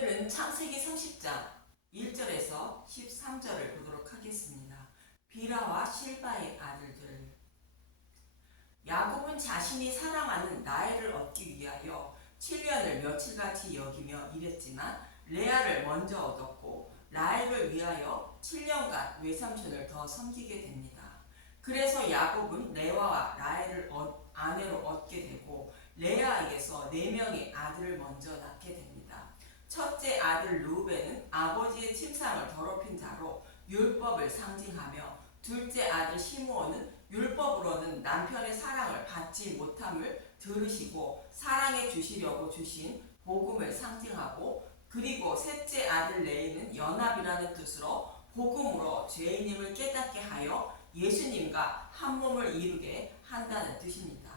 오늘은 창세기 30장 1절에서 13절을 보도록 하겠습니다. 비라와 실바의 아들들. 야곱은 자신이 사랑하는 라헬을 얻기 위하여 7년을 며칠같이 여기며 일했지만 레아를 먼저 얻었고 라헬을 위하여 7년간 외삼촌을 더 섬기게 됩니다. 그래서 야곱은 레아와 라헬을 아내로 얻게 되고 레아에게서 4명의 아들을 먼저 낳게 됩니다. 첫째 아들 르우벤은 아버지의 침상을 더럽힌 자로 율법을 상징하며, 둘째 아들 시므온은 율법으로는 남편의 사랑을 받지 못함을 들으시고 사랑해 주시려고 주신 복음을 상징하고, 그리고 셋째 아들 레이는 연합이라는 뜻으로 복음으로 죄인임을 깨닫게 하여 예수님과 한 몸을 이루게 한다는 뜻입니다.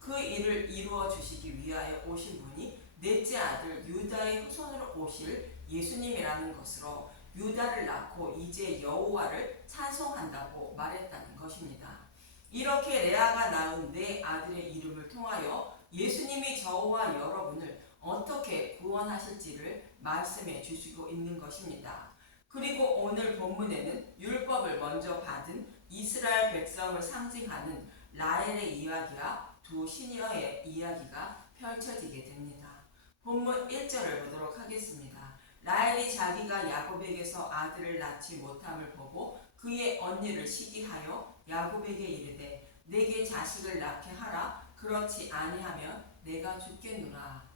그 일을 이루어 주시기 위하여 오신 분이 넷째 아들 유다의 후손으로 오실 예수님이라는 것으로 유다를 낳고 이제 여호와를 찬송한다고 말했다는 것입니다. 이렇게 레아가 낳은 4아들의 이름을 통하여 예수님이 저와 여러분을 어떻게 구원하실지를 말씀해 주시고 있는 것입니다. 그리고 오늘 본문에는 율법을 먼저 받은 이스라엘 백성을 상징하는 라헬의 이야기와 두 시녀의 이야기가 펼쳐지게 됩니다. 본문 1절을 보도록 하겠습니다. 라헬이 자기가 야곱에게서 아들을 낳지 못함을 보고 그의 언니를 시기하여 야곱에게 이르되 내게 자식을 낳게 하라. 그렇지 아니하면 내가 죽겠노라.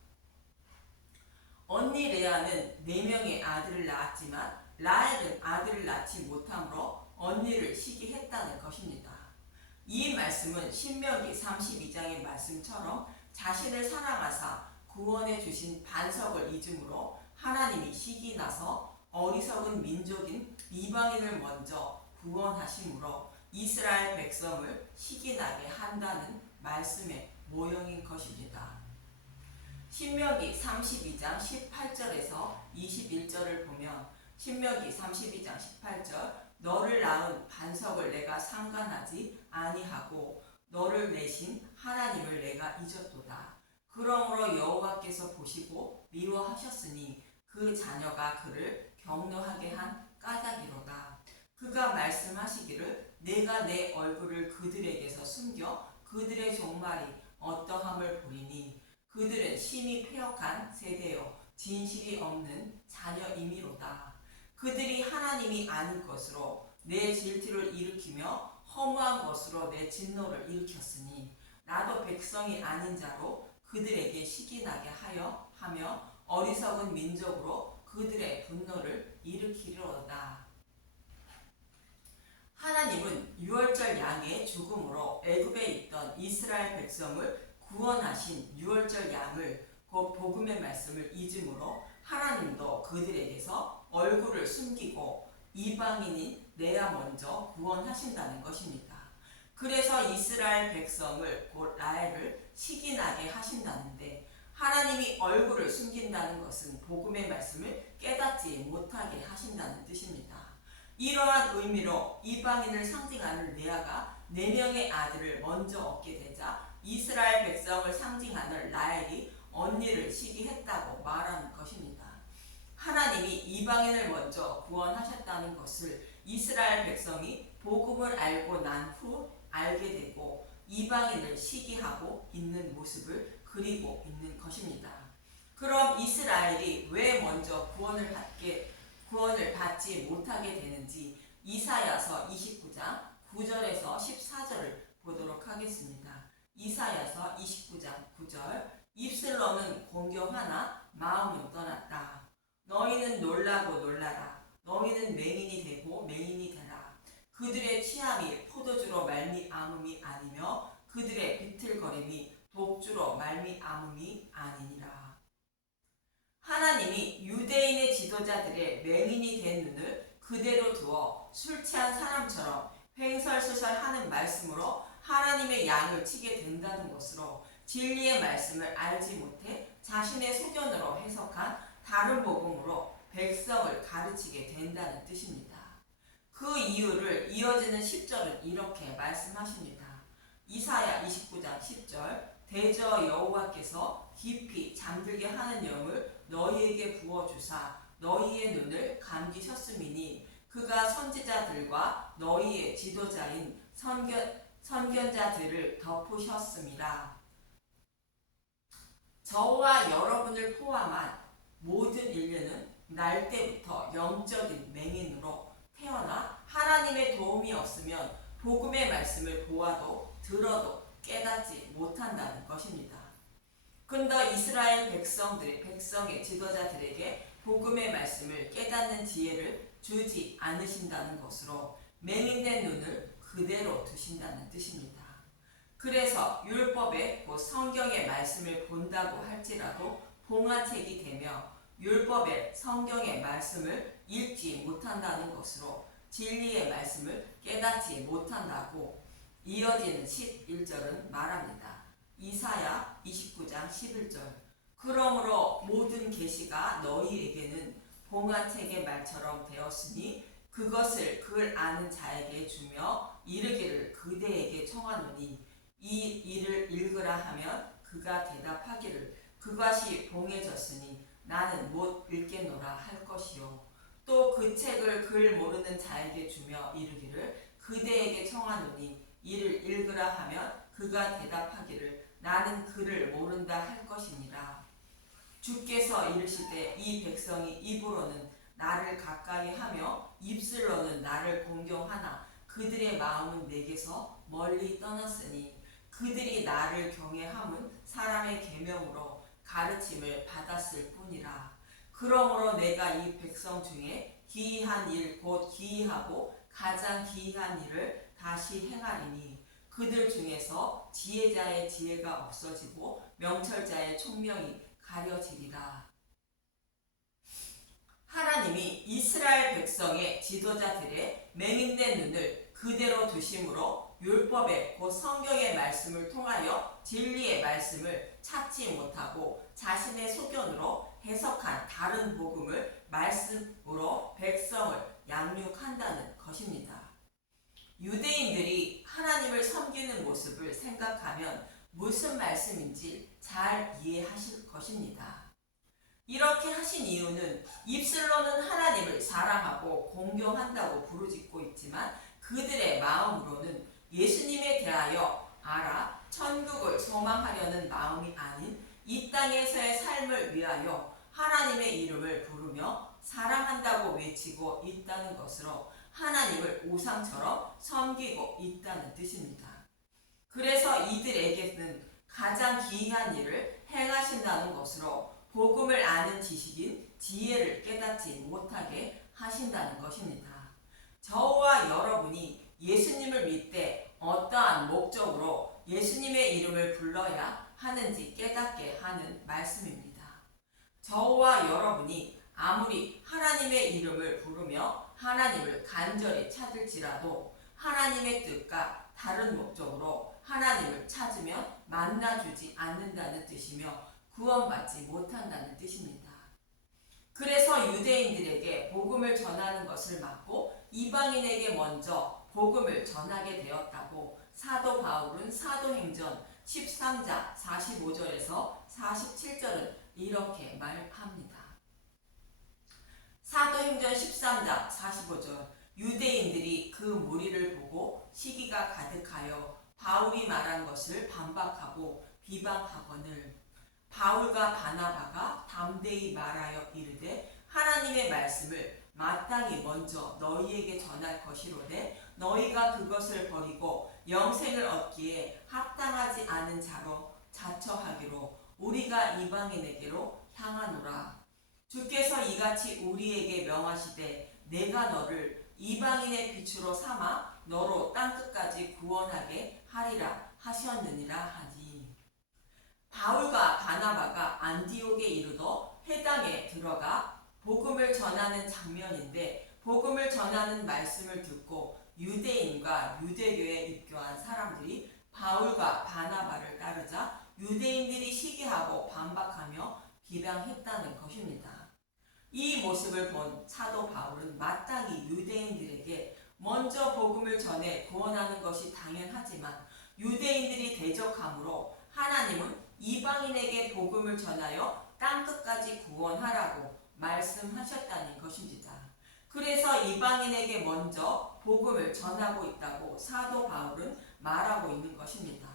언니 레아는 4명의 아들을 낳았지만 라헬은 아들을 낳지 못함으로 언니를 시기했다는 것입니다. 이 말씀은 신명기 32장의 말씀처럼 자신을 사랑하사 구원해 주신 반석을 잊음으로 하나님이 시기 나서 어리석은 민족인 이방인을 먼저 구원하심으로 이스라엘 백성을 시기 나게 한다는 말씀의 모형인 것입니다. 신명기 32장 18절에서 21절을 보면 신명기 32장 18절 너를 낳은 반석을 내가 상관하지 아니하고 너를 내신 하나님을 내가 잊었도다. 그러므로 여호와께서 보시고 미워하셨으니 그 자녀가 그를 격노하게 한 까닭이로다. 그가 말씀하시기를 내가 내 얼굴을 그들에게서 숨겨 그들의 종말이 어떠함을 보리니 그들은 심히 패역한 세대요 진실이 없는 자녀이미로다. 그들이 하나님이 아닌 것으로 내 질투를 일으키며 허무한 것으로 내 진노를 일으켰으니 나도 백성이 아닌 자로 그들에게 시기나게 하며 어리석은 민족으로 그들의 분노를 일으키리로다. 하나님은 유월절 양의 죽음으로 애굽에 있던 이스라엘 백성을 구원하신 유월절 양을 곧 복음의 말씀을 잊음으로 하나님도 그들에게서 얼굴을 숨기고 이방인인 레아 먼저 구원하신다는 것입니다. 그래서 이스라엘 백성을 곧 라헬을 시기나게 하신다는데, 하나님이 얼굴을 숨긴다는 것은 복음의 말씀을 깨닫지 못하게 하신다는 뜻입니다. 이러한 의미로 이방인을 상징하는 레아가 4명의 아들을 먼저 얻게 되자 이스라엘 백성을 상징하는 라헬이 언니를 시기했다고 말하는 것입니다. 하나님이 이방인을 먼저 구원하셨다는 것을 이스라엘 백성이 복음을 알고 난 후 알게 되고 이방인을 시기하고 있는 모습을 그리고 있는 것입니다. 그럼 이스라엘이 왜 먼저 구원을 받지 못하게 되는지 이사야서 29장 9절에서 14절을 보도록 하겠습니다. 이사야서 29장 9절 입술로는 공경하나 마음은 떠났다. 너희는 놀라고 놀라라. 너희는 맹인이 되고 맹인이 되라. 그들의 취함이 포도주로 말미암음이 아니며 그들의 비틀거림이 독주로 말미암음이 아니니라. 하나님이 유대인의 지도자들의 맹인이 된 눈을 그대로 두어 술 취한 사람처럼 횡설수설하는 말씀으로 하나님의 양을 치게 된다는 것으로 진리의 말씀을 알지 못해 자신의 소견으로 해석한 다른 복음으로 백성을 가르치게 된다는 뜻입니다. 그 이유를 이어지는 10절은 이렇게 말씀하십니다. 이사야 29장 10절 대저 여호와께서 깊이 잠들게 하는 영을 너희에게 부어주사 너희의 눈을 감기셨음이니 그가 선지자들과 너희의 지도자인 선견자들을 덮으셨습니다. 저와 여러분을 포함한 모든 인류는 날 때부터 영적인 맹인으로 태어나 하나님의 도움이 없으면 복음의 말씀을 보아도 들어도 깨닫지 못한다는 것입니다. 근더 이스라엘 백성의 지도자들에게 복음의 말씀을 깨닫는 지혜를 주지 않으신다는 것으로 맹인된 눈을 그대로 두신다는 뜻입니다. 그래서 율법에 곧 성경의 말씀을 본다고 할지라도 봉화책이 되며 율법의 성경의 말씀을 읽지 못한다는 것으로 진리의 말씀을 깨닫지 못한다고 이어지는 11절은 말합니다. 이사야 29장 11절 그러므로 모든 계시가 너희에게는 봉화책의 말처럼 되었으니 그것을 그를 아는 자에게 주며 이르기를 그대에게 청하노니 이 일을 읽으라 하면 그가 대답하기를 그것이 봉해졌으니 나는 못 읽겠노라 할 것이요 또 그 책을 글 모르는 자에게 주며 이르기를 그대에게 청하노니 이를 읽으라 하면 그가 대답하기를 나는 그를 모른다 할 것이니라. 주께서 이르시되 이 백성이 입으로는 나를 가까이 하며 입술로는 나를 공경하나 그들의 마음은 내게서 멀리 떠났으니 그들이 나를 경외함은 사람의 계명으로 가르침을 받았을 뿐이라. 그러므로 내가 이 백성 중에 기이한 일 곧 기이하고 가장 기이한 일을 다시 행하리니 그들 중에서 지혜자의 지혜가 없어지고 명철자의 총명이 가려지리라. 하나님이 이스라엘 백성의 지도자들의 맹인된 눈을 그대로 두심으로 율법의 곧 성경의 말씀을 통하여 진리의 말씀을 찾지 못하고 자신의 소견으로 해석한 다른 복음을 말씀으로 백성을 양육한다는 것입니다. 유대인들이 하나님을 섬기는 모습을 생각하면 무슨 말씀인지 잘 이해하실 것입니다. 이렇게 하신 이유는 입술로는 하나님을 사랑하고 공경한다고 부르짖고 있지만 그들의 마음으로는 예수님에 대하여 알아 천국을 소망하려는 마음이 아닌 이 땅에서의 삶을 위하여 하나님의 이름을 부르며 사랑한다고 외치고 있다는 것으로 하나님을 우상처럼 섬기고 있다는 뜻입니다. 그래서 이들에게는 가장 기이한 일을 행하신다는 것으로 복음을 아는 지식인 지혜를 깨닫지 못하게 하신다는 것입니다. 저와 여러분이 예수님을 믿되 어떠한 목적으로 예수님의 이름을 불러야 하는지 깨닫게 하는 말씀입니다. 저와 여러분이 아무리 하나님의 이름을 부르며 하나님을 간절히 찾을지라도 하나님의 뜻과 다른 목적으로 하나님을 찾으면 만나주지 않는다는 뜻이며 구원받지 못한다는 뜻입니다. 그래서 유대인들에게 복음을 전하는 것을 막고 이방인에게 먼저 복음을 전하게 되었다고 사도 바울은 사도행전 13장 45절에서 47절은 이렇게 말합니다. 사도행전 13장 45절 유대인들이 그 무리를 보고 시기가 가득하여 바울이 말한 것을 반박하고 비방하거늘 바울과 바나바가 담대히 말하여 이르되 하나님의 말씀을 마땅히 먼저 너희에게 전할 것이로되 너희가 그것을 버리고 영생을 얻기에 합당하지 않은 자로 자처하기로 우리가 이방인에게로 향하노라. 주께서 이같이 우리에게 명하시되 내가 너를 이방인의 빛으로 삼아 너로 땅끝까지 구원하게 하리라 하셨느니라 하니 바울과 바나바가 안디옥에 이르러 회당에 들어가 복음을 전하는 장면인데 복음을 전하는 말씀을 듣고 유대인과 유대교에 입교한 사람들이 바울과 바나바를 따르자 유대인들이 시기하고 반박하며 비방했다는 것입니다. 이 모습을 본 사도 바울은 마땅히 유대인들에게 먼저 복음을 전해 구원하는 것이 당연하지만 유대인들이 대적함으로 하나님은 이방인에게 복음을 전하여 땅끝까지 구원하라고 말씀하셨다는 것입니다. 그래서 이방인에게 먼저 복음을 전하고 있다고 사도 바울은 말하고 있는 것입니다.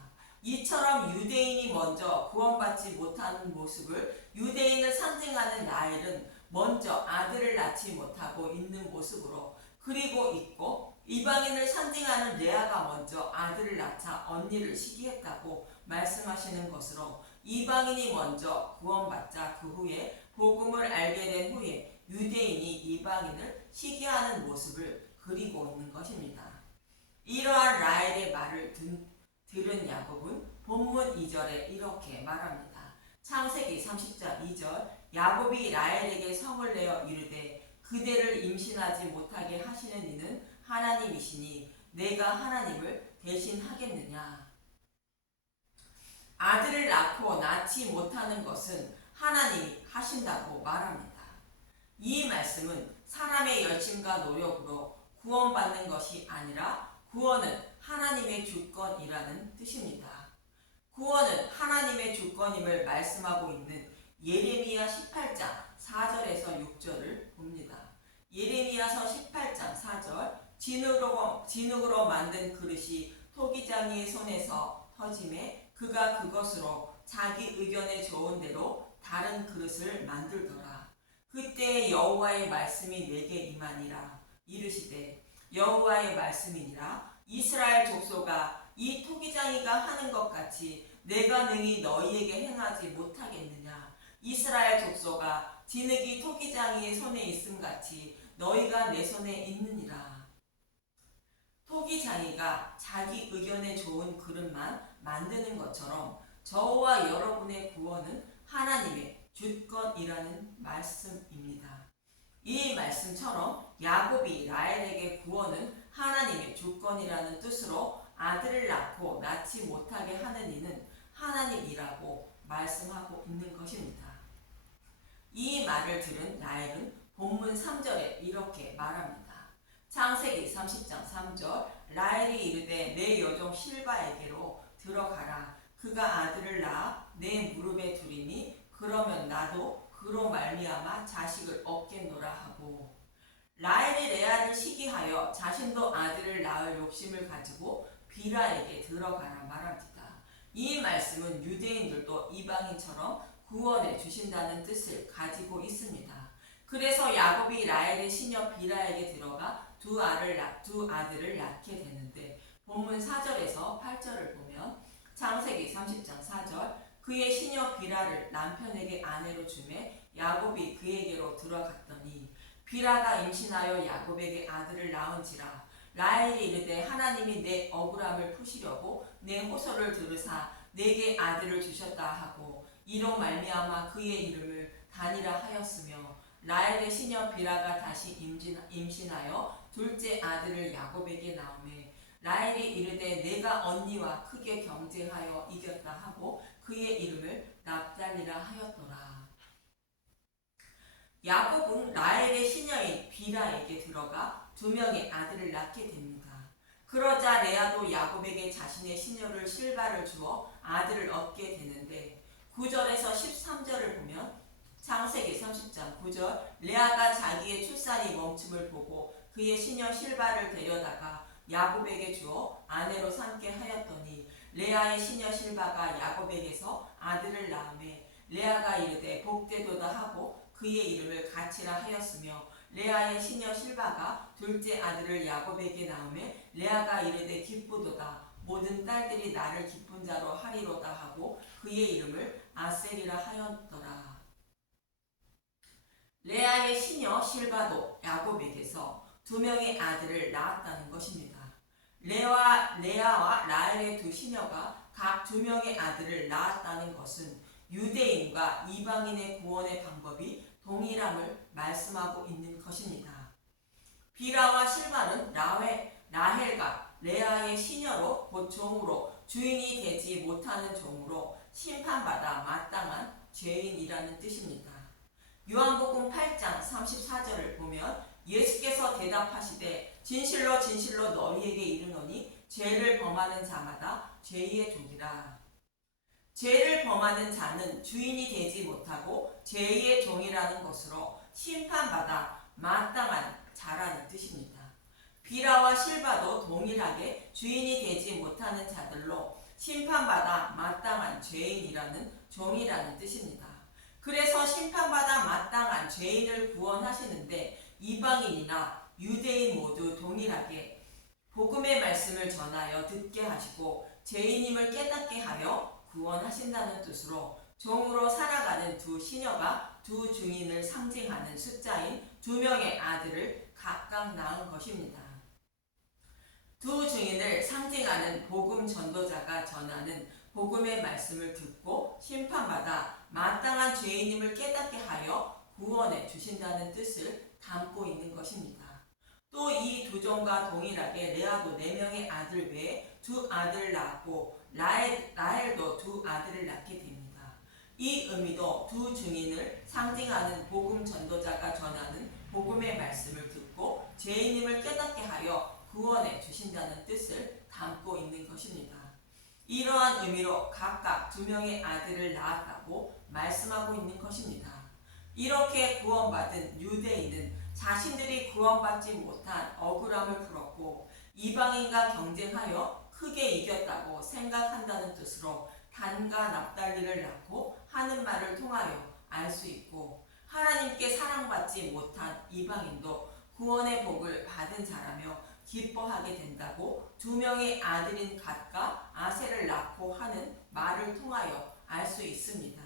이처럼 유대인이 먼저 구원받지 못하는 모습을 유대인을 상징하는 라헬은 먼저 아들을 낳지 못하고 있는 모습으로 그리고 있고, 이방인을 상징하는 레아가 먼저 아들을 낳자 언니를 시기했다고 말씀하시는 것으로 이방인이 먼저 구원받자 그 후에 복음을 알게 된 후에 유대인이 이방인을 시기하는 모습을 그리고 있는 것입니다. 이러한 라헬의 말을 들은 야곱은 본문 2절에 이렇게 말합니다. 창세기 30장 2절 야곱이 라헬에게 성을 내어 이르되 그대를 임신하지 못하게 하시는 이는 하나님이시니 내가 하나님을 대신하겠느냐. 아들을 낳고 낳지 못하는 것은 하나님이 하신다고 말합니다. 이 말씀은 사람의 열심과 노력으로 구원받는 것이 아니라 구원은 하나님의 주권이라는 뜻입니다. 구원은 하나님의 주권임을 말씀하고 있는 예레미야 18장 4절에서 6절을 봅니다. 예레미야서 18장 4절 진흙으로 만든 그릇이 토기장이의 손에서 터짐에 그가 그것으로 자기 의견에 좋은 대로 다른 그릇을 만들더라. 그때 여호와의 말씀이 내게 임하니라. 이르시되 여호와의 말씀이니라. 이스라엘 족속아 이 토기장이가 하는 것 같이 내가 능히 너희에게 행하지 못하겠느냐. 이스라엘 족속아 진흙이 토기장이의 손에 있음 같이 너희가 내 손에 있느니라. 토기장이가 자기 의견에 좋은 그릇만 만드는 것처럼 저와 여러분의 구원은 하나님의 주권이라는 말씀입니다. 이 말씀처럼 야곱이 라헬에게 구원은 하나님의 주권이라는 뜻으로 아들을 낳고 낳지 못하게 하는 이는 하나님이라고 말씀하고 있는 것입니다. 이 말을 들은 라헬은 본문 3절에 이렇게 말합니다. 창세기 30장 3절 라헬이 이르되 내 여종 실바에게로 들어가라. 그가 아들을 낳아 내 무릎에 두리니 그러면 나도 그로 말미암아 자식을 얻겠노라 하고, 라헬이 레아를 시기하여 자신도 아들을 낳을 욕심을 가지고 비라에게 들어가라 말합니다. 이 말씀은 유대인들도 이방인처럼 구원해 주신다는 뜻을 가지고 있습니다. 그래서 야곱이 라헬의 시녀 비라에게 들어가 두 아들을 낳게 되는데, 본문 4절에서 8절을 보면 창세기 30장 4절 그의 시녀 비라를 남편에게 아내로 주매 야곱이 그에게로 들어갔더니 비라가 임신하여 야곱에게 아들을 낳은지라. 라헬이 이르되 하나님이 내 억울함을 푸시려고 내 호소를 들으사 내게 아들을 주셨다 하고 이로 말미암아 그의 이름을 단이라 하였으며, 라헬의 시녀 비라가 다시 임신하여 둘째 아들을 야곱에게 낳으매 라헬이 이르되 내가 언니와 크게 경쟁하여 이겼다 하고 그의 이름을 납달리라 하였더라. 야곱은 라헬의 시녀인 비라에게 들어가 두 명의 아들을 낳게 됩니다. 그러자 레아도 야곱에게 자신의 시녀를 실바를 주어 아들을 얻게 되는데, 9절에서 13절을 보면 창세기 30장 9절 레아가 자기의 출산이 멈춤을 보고 그의 시녀 실바를 데려다가 야곱에게 주어 아내로 삼게 하였더니 레아의 시녀 실바가 야곱에게서 아들을 낳으매 레아가 이르되 복되도다 하고 그의 이름을 가치라 하였으며, 레아의 시녀 실바가 둘째 아들을 야곱에게 낳으매 레아가 이르되 기쁘도다 모든 딸들이 나를 기쁜 자로 하리로다 하고 그의 이름을 아셀이라 하였더라. 레아의 시녀 실바도 야곱에게서 두 명의 아들을 낳았다는 것입니다. 레아와 라헬의 두 시녀가 각 두 명의 아들을 낳았다는 것은 유대인과 이방인의 구원의 방법이 동일함을 말씀하고 있는 것입니다. 비라와 실바는 라헬과 레아의 시녀로 곧 종으로 주인이 되지 못하는 종으로 심판받아 마땅한 죄인이라는 뜻입니다. 요한복음 8장 34절을 보면 예수께서 대답하시되 진실로 진실로 너희에게 이르노니 죄를 범하는 자마다 죄의 종이라. 죄를 범하는 자는 주인이 되지 못하고 죄의 종이라는 것으로 심판받아 마땅한 자라는 뜻입니다. 비라와 실바도 동일하게 주인이 되지 못하는 자들로 심판받아 마땅한 죄인이라는 종이라는 뜻입니다. 그래서 심판받아 마땅한 죄인을 구원하시는데 이방인이나 유대인 모두 동일하게 복음의 말씀을 전하여 듣게 하시고 죄인임을 깨닫게 하여 구원하신다는 뜻으로 종으로 살아가는 두 시녀가 두 증인을 상징하는 숫자인 두 명의 아들을 각각 낳은 것입니다. 두 증인을 상징하는 복음 전도자가 전하는 복음의 말씀을 듣고 심판받아 마땅한 죄인임을 깨닫게 하여 구원해 주신다는 뜻을 담고 있는 것입니다. 또 이 두 종과 동일하게 레아도 4명의 아들 외에 두 아들을 낳았고 라헬도 두 아들을 낳게 됩니다. 이 의미도 두 증인을 상징하는 복음 전도자가 전하는 복음의 말씀을 듣고 죄인임을 깨닫게 하여 구원해 주신다는 뜻을 담고 있는 것입니다. 이러한 의미로 각각 2명의 아들을 낳았다고 말씀하고 있는 것입니다. 이렇게 구원받은 유대인은 자신들이 구원받지 못한 억울함을 풀었고 이방인과 경쟁하여 크게 이겼다고 생각한다는 뜻으로 단과 납달리를 낳고 하는 말을 통하여 알 수 있고 하나님께 사랑받지 못한 이방인도 구원의 복을 받은 자라며 기뻐하게 된다고 2명의 아들인 갓과 아셀을 낳고 하는 말을 통하여 알 수 있습니다.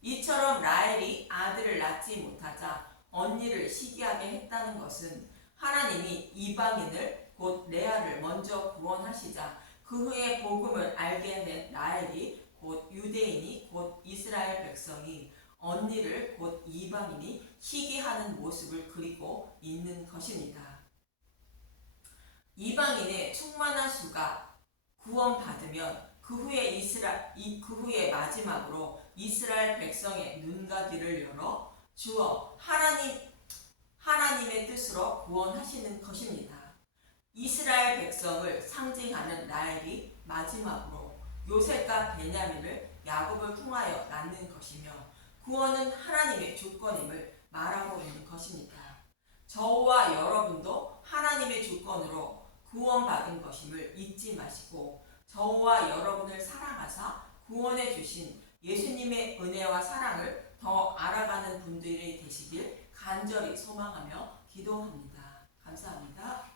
이처럼 라헬이 아들을 낳지 못하자 언니를 시기하게 했다는 것은 하나님이 이방인을 곧 레아를 먼저 구원하시자 그 후에 복음을 알게 된 라헬이 곧 유대인이 곧 이스라엘 백성이 언니를 곧 이방인이 시기하는 모습을 그리고 있는 것입니다. 이방인의 충만한 수가 구원받으면 그 후에 마지막으로 이스라엘 백성의 눈과 귀를 열어 주어 하나님의 뜻으로 구원하시는 것입니다. 이스라엘 백성을 상징하는 라헬이 마지막으로 요셉과 베냐민을 야곱을 통하여 낳는 것이며 구원은 하나님의 주권임을 말하고 있는 것입니다. 저와 여러분도 하나님의 주권으로 구원받은 것임을 잊지 마시고 저와 여러분을 사랑하사 구원해 주신 예수님의 은혜와 사랑을 더 알아가는 분들이 되시길 간절히 소망하며 기도합니다. 감사합니다.